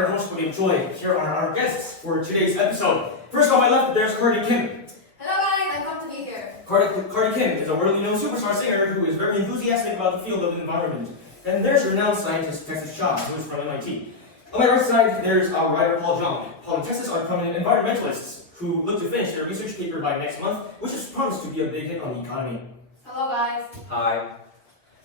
your host, Minjae Choi. Here are our guests for today's episode. First on my left, there's Cardi Kim. Hello guys, I'm pumped to be here. Cardi Kim is a worldly known superstar singer who is very enthusiastic about the field of the environment. And there's renowned scientist Yeseul Cha, who is from MIT. On my right side, there's our writer Suahn Jung. Paul and Texas are prominent environmentalists who look to finish their research paper by next month, which is promised to be a big hit on the economy. Hello guys. Hi.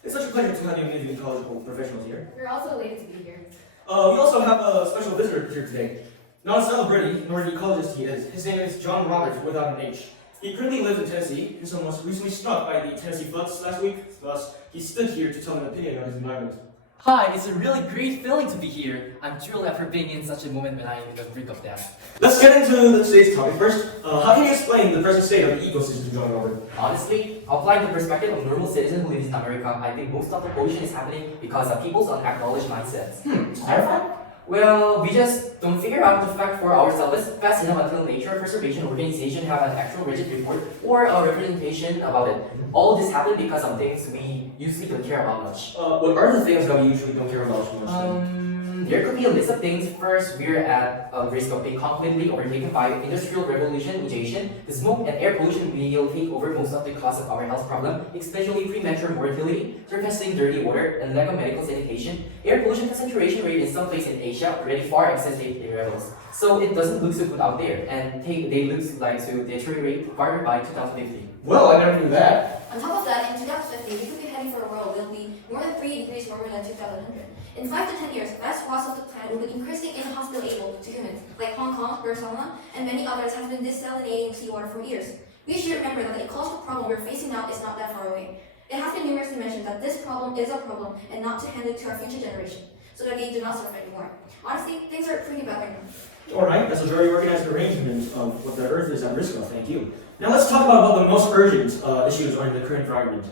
It's such a pleasure to have you amazing college professionals here. We're also elated to be here. We also have a special visitor here today. Not a celebrity, nor the ecologist he is. His name is John Roberts, without an H. He currently lives in Tennessee, and someone was recently struck by the Tennessee floods last week. Thus, he stood here to tell an opinion on his environment. Hi, it's a really great feeling to be here. I'm thrilled after being in such a moment when I am in the brink of death. Let's get into today's topic first. How can you explain the present state of the ecosystem, John Robert? Honestly, applying the perspective of normal citizen who lives in America, I think most of the pollution is happening because of people's unacknowledged mindsets. Clarify? Well, we just don't figure out the fact for ourselves fast enough until Nature Preservation Organization have an actual rigid report or a representation about it. All this happened because of things we usually don't care about much. What are the things that we usually don't care about so much? There could be a list of things. First, we're at risk of being completely overtaken by industrial revolutionization. The smoke and air pollution will take over most of the cause of our health problem, especially premature mortality, surpassing dirty water, and lack of medical sanitation. Air pollution concentration rate in some places in Asia already far exceeds the levels. So it doesn't look so good out there, and they look like to deteriorate farther by 2050. Well, I never knew that. On top of that, in 2050, we could be heading for a world that will be more than 3 degrees warmer than 2100. In 5 to 10 years, vast swaths of the planet will be increasingly inhospitable to humans, like Hong Kong, Barcelona, and many others have been desalinating seawater for years. We should remember that the ecological problem we're facing now is not that far away. It has been numerously mentioned that this problem is a problem and not to hand it to our future generation, so that they do not suffer anymore. Honestly, things are pretty bad right now. Alright, that's a very organized arrangement of what the Earth is at risk of, thank you. Now let's talk about what the most urgent issues are in the current environment.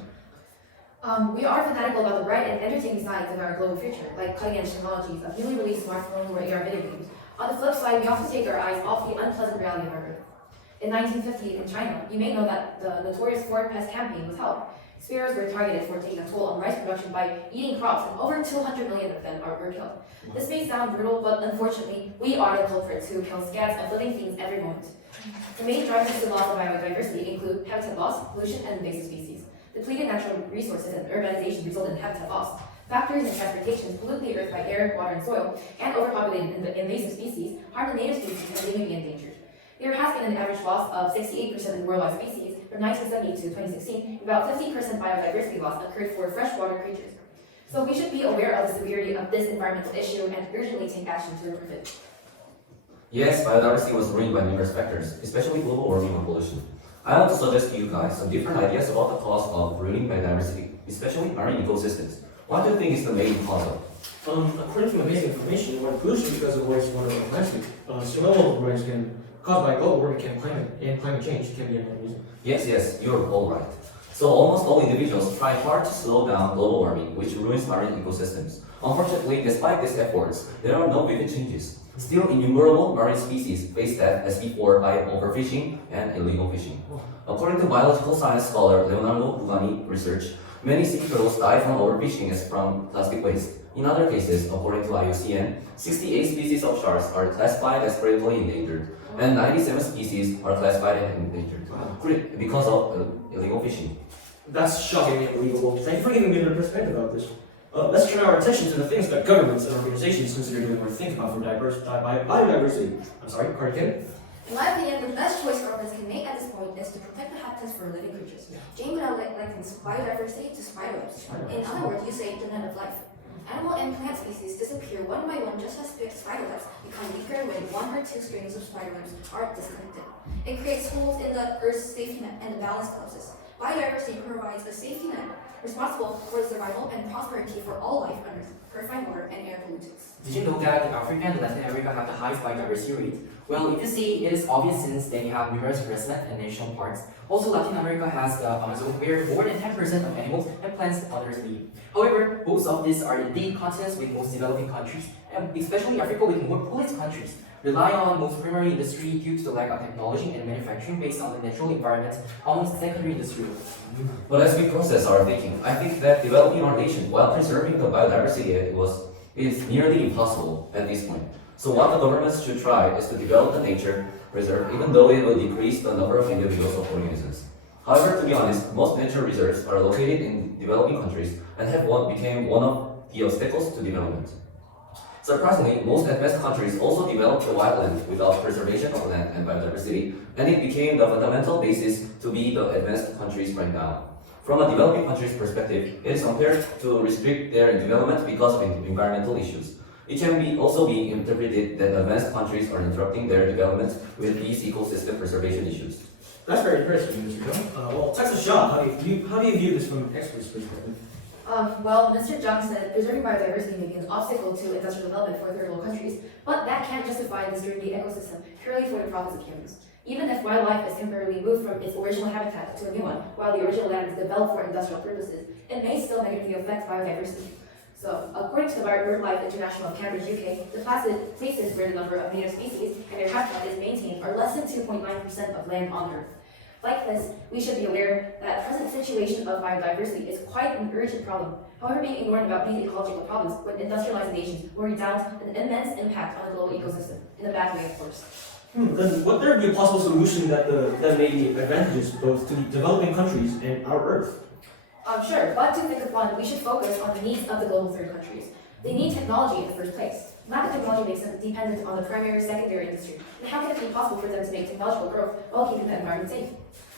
We are fanatical about the bright and entertaining sides of our global future, like cutting-edge technologies of newly released smartphones or AR video games. On the flip side, we also take our eyes off the unpleasant reality of our Earth. In 1950, in China, you may know that the notorious forest pest campaign was held. Sparrows were targeted for taking a toll on rice production by eating crops, and over 200 million of them were killed. This may sound brutal, but unfortunately, we are the culprits who kill scats of living things every moment. The main drivers to loss of biodiversity include habitat loss, pollution, and invasive species. Depleted natural resources and urbanization result in habitat loss. Factories and transportation pollute the earth by air, water, and soil, and overpopulated invasive species harm the native species and they may be endangered. There has been an average loss of 68% in worldwide species from 1970 to 2016. About 50% biodiversity loss occurred for freshwater creatures. So we should be aware of the severity of this environmental issue and urgently take action to improve it. Yes, biodiversity was ruined by numerous factors, especially global warming and pollution. I want to suggest to you guys some different ideas about the cause of ruining biodiversity, especially marine ecosystems. What do you think is the main cause of? According to amazing information, water pollution because of wastewater or plastic, sea level rise can caused by global warming and climate change can be another reason. Yes, you're all right. So almost all individuals try hard to slow down global warming, which ruins marine ecosystems. Unfortunately, despite these efforts, there are no vivid changes. Still, innumerable marine species face death as before by overfishing and illegal fishing. According to biological science scholar Leonardo Bugoni research, many sea turtles die from overfishing as from plastic waste. In other cases, according to IUCN, 68 species of sharks are classified as critically endangered, and 97 species are classified as endangered because of illegal fishing. That's shockingly unbelievable. Thank you for giving me a perspective about this. Let's turn our attention to the things that governments and organizations consider doing or think about for biodiversity. I'm sorry, Cardi Kim? In my opinion, the best choice governments can make at this point is to protect the habitats for living creatures. Jane Goodall likens biodiversity to spider webs. In other words, you say the net of life. Animal and plant species disappear one by one just as spider webs become weaker when one or two strings of spider webs are disconnected. It creates holes in the Earth's safety net and the balance collapses. Biodiversity provides a safety net responsible for the survival and prosperity for all life on Earth, purifying water and air pollutants. Did you know that Africa and Latin America have the highest biodiversity rate? Well, if you see, it is obvious since they have numerous grassland and national parks. Also, Latin America has the Amazon, where more than 10% of animals and plants others live. However, most of these are indeed continents with most developing countries, and especially Africa with more poorest countries, rely on most primary industry due to the lack of technology and manufacturing based on the natural environment, almost secondary industry. But as we process our thinking, I think that developing our nation while preserving the biodiversity is nearly impossible at this point. So what the governments should try is to develop the nature reserve, even though it will decrease the number of individuals of organisms. However, to be honest, most nature reserves are located in developing countries and became one of the obstacles to development. Surprisingly, most advanced countries also developed the wildland without preservation of land and biodiversity, and it became the fundamental basis to be the advanced countries right now. From a developing country's perspective, it is unfair to restrict their development because of environmental issues. It can also be interpreted that advanced countries are interrupting their development with these ecosystem preservation issues. That's very impressive, Mr. Jung. Well, Texas Shaw, how do you view this from an expert's perspective? Well, Mr. Jung said preserving biodiversity may be an obstacle to industrial development for third world countries, but that can't justify destroying the ecosystem purely for the profits of humans. Even if wildlife is temporarily moved from its original habitat to a new one, while the original land is developed for industrial purposes, it may still negatively affect biodiversity. So, according to the Birdlife International of Cambridge, UK, the places where the number of native species and their habitat is maintained are less than 2.9% of land on Earth. Like this, we should be aware that the present situation of biodiversity is quite an urgent problem. However, being ignorant about these ecological problems when industrialized nations will redound an immense impact on the global ecosystem, in a bad way, of course. Then would there be a possible solution that may be advantageous both to the developing countries and our Earth? Sure, but to think of one, we should focus on the needs of the global third countries. They need technology in the first place. Lack of technology makes them dependent on the primary and secondary industry. And how can it be possible for them to make technological growth while keeping the environment safe?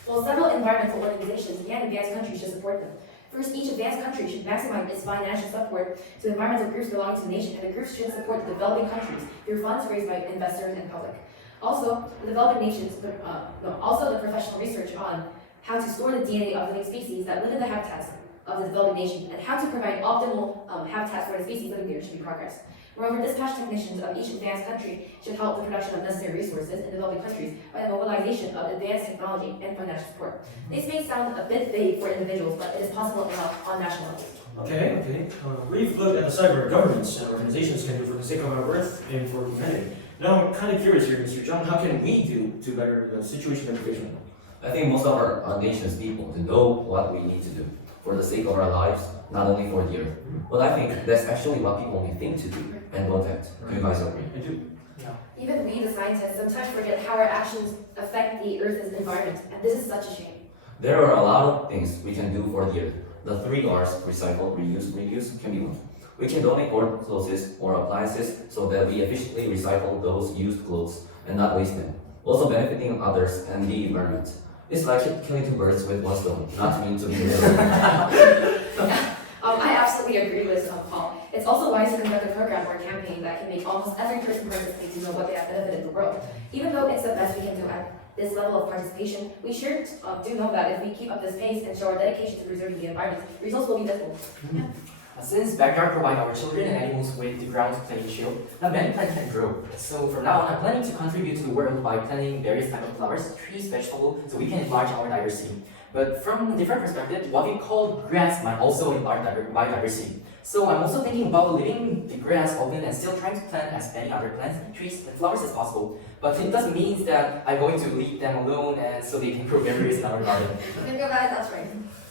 Well, several environmental organizations and advanced countries should support them. First, each advanced country should maximize its financial support to environmental groups belonging to the nation, and the groups should support the developing countries through funds raised by investors and public. Also, the developing nations, also the professional research on how to store the DNA of living species that live in the habitats of the developing nation, and how to provide optimal habitats for the species living there should be progressed. Moreover, dispatch technicians of each advanced country should help the production of necessary resources in developing countries by the mobilization of advanced technology and financial support. This may sound a bit vague for individuals, but it is possible enough on national level. Okay. We've looked at the side where governments and organizations can do for the sake of our Earth and for humanity. Now I'm kind of curious here, Mr. Jung, how can we do to better the situation that we face right now? I think most of our nation's people to know what we need to do for the sake of our lives, not only for the Earth. But I think that's actually what people only think to do and don't act. Do you guys agree? I do. Even we, the scientists, sometimes forget how our actions affect the Earth's environment, and this is such a shame. There are a lot of things we can do for the Earth. The 3 R's, recycle, reuse, can be one. We can donate old clothes or appliances so that we efficiently recycle those used clothes and not waste them, also benefiting others and the environment. It's like killing 2 birds with 1 stone, not to mean to be I absolutely agree with Paul. It's also wise to conduct a program or a campaign that can make almost every person participate to know what they have benefited the world. Even though it's the best we can do at this level of participation, we sure do know that if we keep up this pace and show our dedication to preserving the environment, the results will be visible. Since backyard provide our children and animals with the ground to play and chill, not many plants can grow. So from now on, I'm planning to contribute to the world by planting various types of flowers, trees, vegetables, so we can enlarge our diversity. But from a different perspective, what we call grass might also enlarge biodiversity. So I'm also thinking about leaving the grass open and still trying to plant as many other plants, trees, and flowers as possible. But it doesn't mean that I'm going to leave them alone and so they can grow berries in our garden. Think about it, that's right.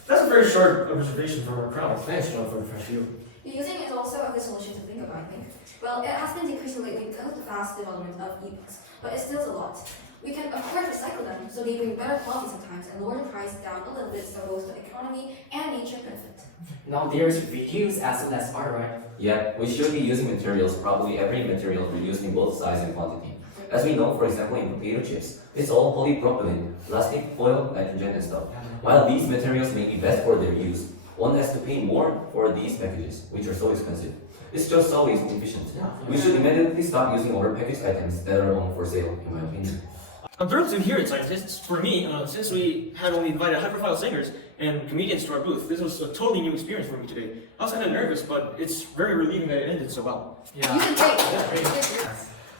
That's a very short observation from our crowd. Thanks, John, for the fresh view. Reusing is also a good solution to think about, I think. Well, it has been decreasing lately because of the fast development of e-books, but it still is a lot. We can, of course, recycle them, so they bring better quality sometimes and lower the price down a little bit so both the economy and nature benefit. Now there's reuse as well as smart, right? Yeah, we should be using materials, probably every material reused in both size and quantity. As we know, for example, in potato chips, it's all polypropylene, plastic, oil, nitrogen, and stuff. While these materials may be best for their use, one has to pay more for these packages, which are so expensive. It's just so inefficient. We should immediately stop using overpackaged items that are only for sale, in my opinion. I'm thrilled to hear it, scientists. For me, since we had only invited high-profile singers and comedians to our booth, this was a totally new experience for me today. I was kind of nervous, but it's very relieving that it ended so well. You did great.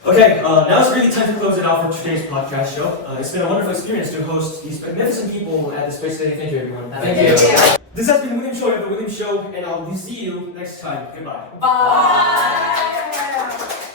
Okay, now it's really time to close it out for today's podcast show. It's been a wonderful experience to host these magnificent people at this place today. Thank you, everyone. Thank you. This has been William Choi of The William Show, and I'll see you next time. Goodbye. Bye!